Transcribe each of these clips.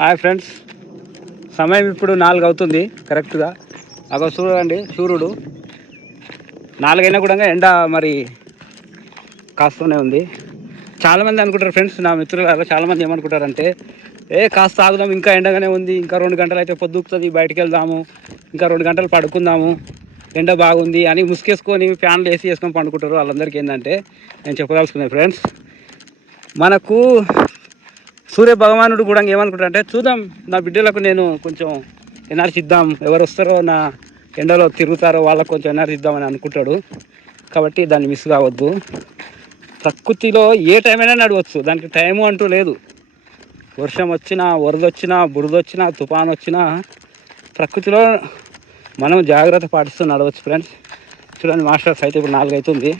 Hi friends, సమయం ఇప్పుడు 4 అవుతుంది కరెక్ట్గా. అగో చూడండి, సూర్యుడు 4 అయినా కూడా ఎండ మరి కాస్తూనే ఉంది. చాలామంది అనుకుంటారు ఫ్రెండ్స్, నా మిత్రులు చాలామంది ఏమనుకుంటారంటే, కాస్త ఆగుదాం, ఇంకా ఎండగానే ఉంది, ఇంకా 2 గంటలు అయితే పొద్దుకుతుంది, బయటికి వెళ్దాము, ఇంకా 2 గంటలు పడుకుందాము, ఎండ బాగుంది అని ముసుకేసుకొని ఫ్యాన్లు వేసుకొని పండుకుంటారు. వాళ్ళందరికీ ఏంటంటే నేను చెప్పదలుచుకున్నాను ఫ్రెండ్స్, మనకు సూర్య భగవానుడు కూడా ఏమనుకుంటారంటే, చూద్దాం నా బిడ్డలకు నేను కొంచెం ఎనర్జీ ఇద్దాం, ఎవరు వస్తారో నా ఎండలో తిరుగుతారో వాళ్ళకు కొంచెం ఎనర్జీ ఇద్దామని అనుకుంటాడు. కాబట్టి దాన్ని మిస్ కావద్దు. ప్రకృతిలో ఏ టైం అయినా నడవచ్చు, దానికి టైము అంటూ లేదు. వర్షం వచ్చినా, వరద వచ్చినా, బురద వచ్చినా, తుఫాన్ వచ్చినా ప్రకృతిలో మనం జాగ్రత్త పాటిస్తూ నడవచ్చు ఫ్రెండ్స్. చూడండి మాస్టర్స్, అయితే ఇప్పుడు 4 అవుతుంది,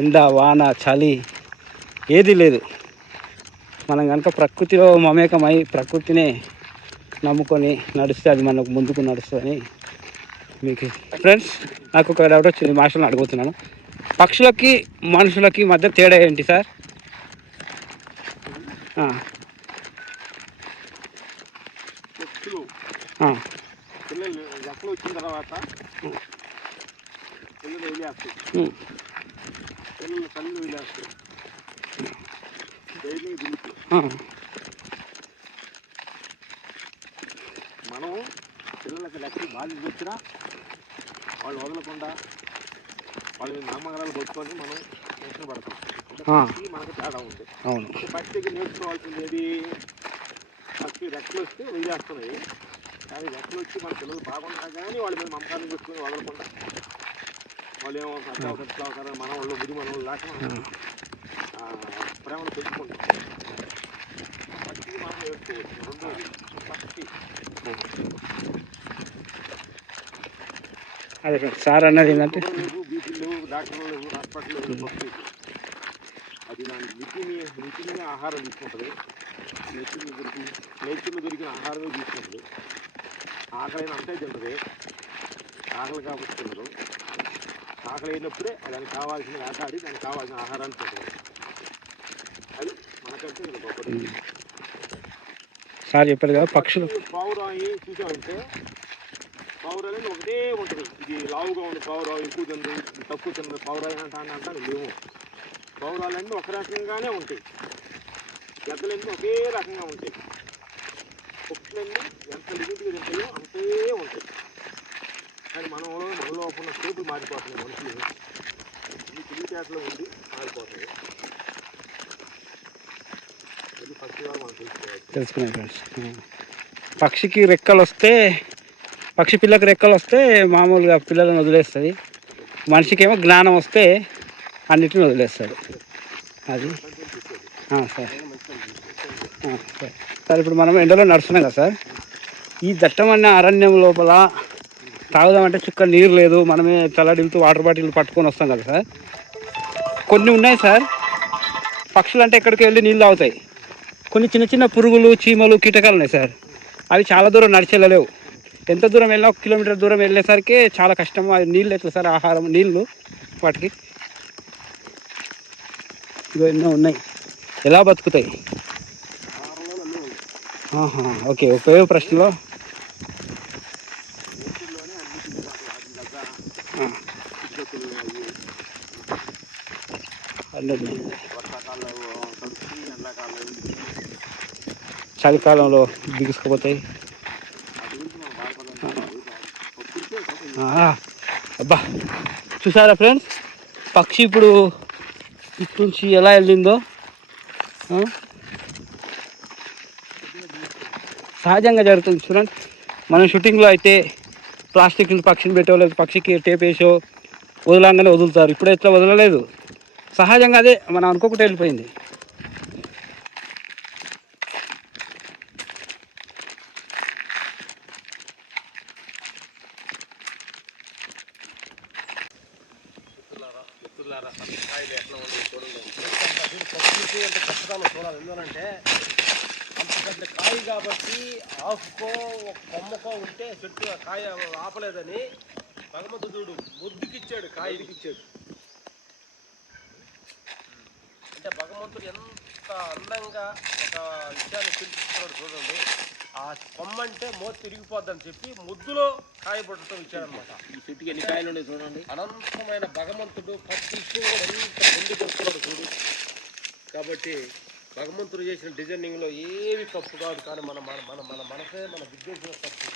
ఎండ వాన చలి ఏది లేదు. మనం కనుక ప్రకృతిలో మమేకమై ప్రకృతిని నమ్ముకొని నడిస్తే అది మనకు ముందుకు నడుస్తుందని మీకు ఫ్రెండ్స్ నాకు ఒక డౌట్ వచ్చింది, మాస్టర్ని అడుగుతున్నాను. పక్షులకి మనుషులకి మధ్య తేడా ఏంటి సార్? పిల్లలు రెక్కలు వచ్చిన తర్వాత పిల్లలు వదిలేస్తాయి, పిల్లలు తల్లి వదిలేస్తాయి, డైలీ దిగుతాయి. మనం పిల్లలకి లెక్కలు బాధ్యత వచ్చినా వాళ్ళు వదలకుండా వాళ్ళ నామగరాలు పట్టుకొని మనం టెన్షన్ పడతాం. అంటే మనకు తేడా ఉంది. పక్షికి నేర్చుకోవాల్సింది ఏది? పక్షి రెక్కలు వస్తే వదిలేస్తున్నాయి, కానీ రెక్కలు వచ్చి మన పిల్లలు బాగుంటారు కానీ వాళ్ళ మీద మమకారం పెట్టుకుని వదలకుండా వాళ్ళు ఏమో అత్యావసరం మన వాళ్ళు బుద్ధి మన వాళ్ళు లేక ప్రేమను పెంచుకుంటాం. పక్షికి మనం నేర్చుకోవచ్చు. రెండోది పక్షి అదే సార్ అన్నది ఏంటంటే, బీపీలు డాక్టర్లు హాస్పిటల్ పక్షి అది దాని నిత్యమే ఆహారం తీసుకుంటుంది. నేచర్లో దొరికిన ఆహారమే తీసుకుంటుంది. ఆకలి అంతే తింటుంది, ఆకలి కాబట్టి తినదు. ఆకలి అయినప్పుడే దానికి కావాల్సిన ఆటాడి దానికి కావాల్సిన ఆహారాన్ని తింటుంది. అది మనకంటే గొప్పది. సార్ చెప్పారు కదా పక్షులు పావురాయి చూసామంటే పావురాయి ఒకటే ఉంటుంది. ఇది లావుగా ఉంది పావురావు, ఎక్కువ తింది, తక్కువ తిన్నది పావురాయి అంటాను లేవు. పావురాలన్నీ ఒక రకంగానే ఉంటాయి, గద్దలన్నీ ఒకే రకంగా ఉంటాయి. పక్షులన్నీ ఎంత లిమిట్గా తింటాయో అంతే ఉంటాయి. కానీ మనలో ఉన్న స్టేపులు మారిపోతున్నాయి. మనుషులు ఈ తెలివితేటలో ఉండి మారిపోతాయి. అది పక్షిగా మనం తెలుసుకున్నాం ఫ్రెండ్స్. పక్షికి రెక్కలు వస్తే, పక్షి పిల్లకి రెక్కలు వస్తే మామూలుగా పిల్లలను వదిలేస్తుంది. మనిషికేమో జ్ఞానం వస్తే అన్నిటిని వదిలేస్తాడు. అది సార్. సార్ ఇప్పుడు మనం ఎండలో నడుస్తున్నాం కదా సార్, ఈ దట్టమైన అరణ్యం లోపల తాగుదామంటే చుక్క నీరు లేదు, మనమే చల్లడిల్తూ వాటర్ బాటిల్ పట్టుకొని వస్తాం కదా సార్. కొన్ని ఉన్నాయి సార్, పక్షులు అంటే ఎక్కడికి వెళ్ళి నీళ్ళు తాగుతాయి. కొన్ని చిన్న చిన్న పురుగులు, చీమలు, కీటకాలు ఉన్నాయి సార్, అవి చాలా దూరం నడిచి వెళ్ళలేవు. ఎంత దూరం వెళ్ళినా 1 కిలోమీటర్ దూరం వెళ్ళేసరికి చాలా కష్టం. నీళ్ళు ఎట్లా సార్? ఆహారం నీళ్ళు వాటికి ఎన్నో ఉన్నాయి, ఎలా బతుకుతాయి? ఓకే, ఉపయోగ ప్రశ్నలో చలికాలంలో బిగుసుకుపోతాయి. అబ్బా చూసారా ఫ్రెండ్స్, పక్షి ఇప్పుడు ఇటు నుంచి ఎలా వెళ్ళిందో. సహజంగా జరుగుతుంది చూడండి. మనం షూటింగ్లో అయితే ప్లాస్టిక్ పక్షిని పెట్టలేదు, పక్షికి టేప్ వేసో వదలంగానే వదులుతారు. ఇప్పుడు ఎట్లా వదలలేదు, సహజంగా అదే మనం అనుకోకుండా వెళ్ళిపోయింది. పక్షులకి అంటే ఖచ్చితంగా చూడాలి. ఎందుకంటే అంత పెద్ద కాయ కాబట్టి ఆకుకో ఒక కొమ్మకో ఉంటే చెట్టు కాయ ఆపలేదని భగవంతుడు ముద్దుకిచ్చాడు, కాయకిచ్చాడు. అంటే భగవంతుడు ఎంత అందంగా ఒక విషయాన్ని పిలుస్తున్నాడు చూడండి. ఆ కొమ్మ అంటే మోత తిరిగిపోద్దని చెప్పి ముద్దులో కాయపడటం ఇచ్చారనమాట. ఈ చెట్టుకి ఎన్ని కాయలు ఉన్నాయి చూడండి. అనంతమైన భగవంతుడు ప్రతి విషయం కూడా ఎంత ముందుకు వస్తున్నాడు చూడు. కాబట్టి భగవంతుడు చేసిన డిజైనింగ్లో ఏవి తప్పు కాదు, కానీ మన మన మన మన మనసే మన విద్వేషం తప్పు.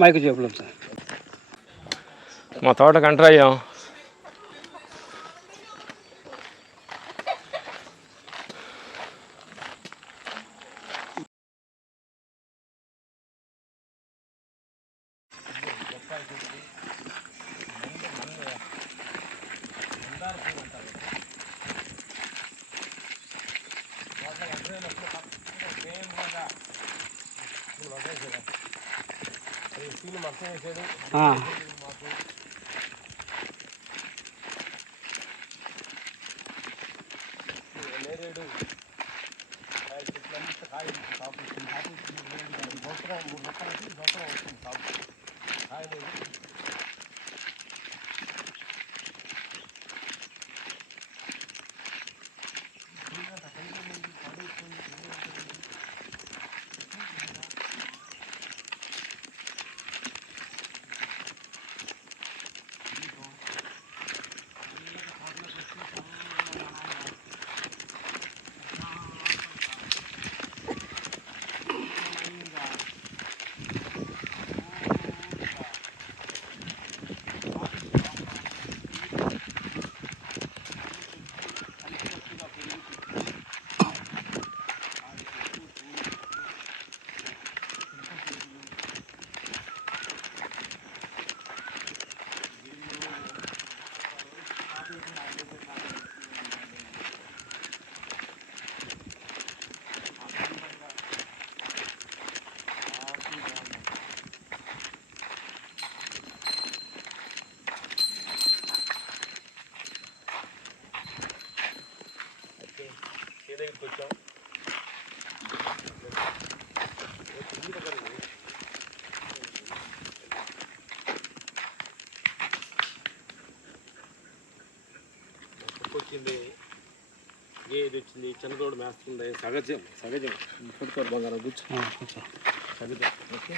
మైకు చెప్పలేం సార్. మా తోటకు ఎంటర్ అయ్యాం. దగ్గరికి వచ్చాం. వచ్చింది, గేదె వచ్చింది, చిన్నతోడు మేస్తుంది. సహజం సహజం. బంగారం కూర్చో సహజం. ఓకే.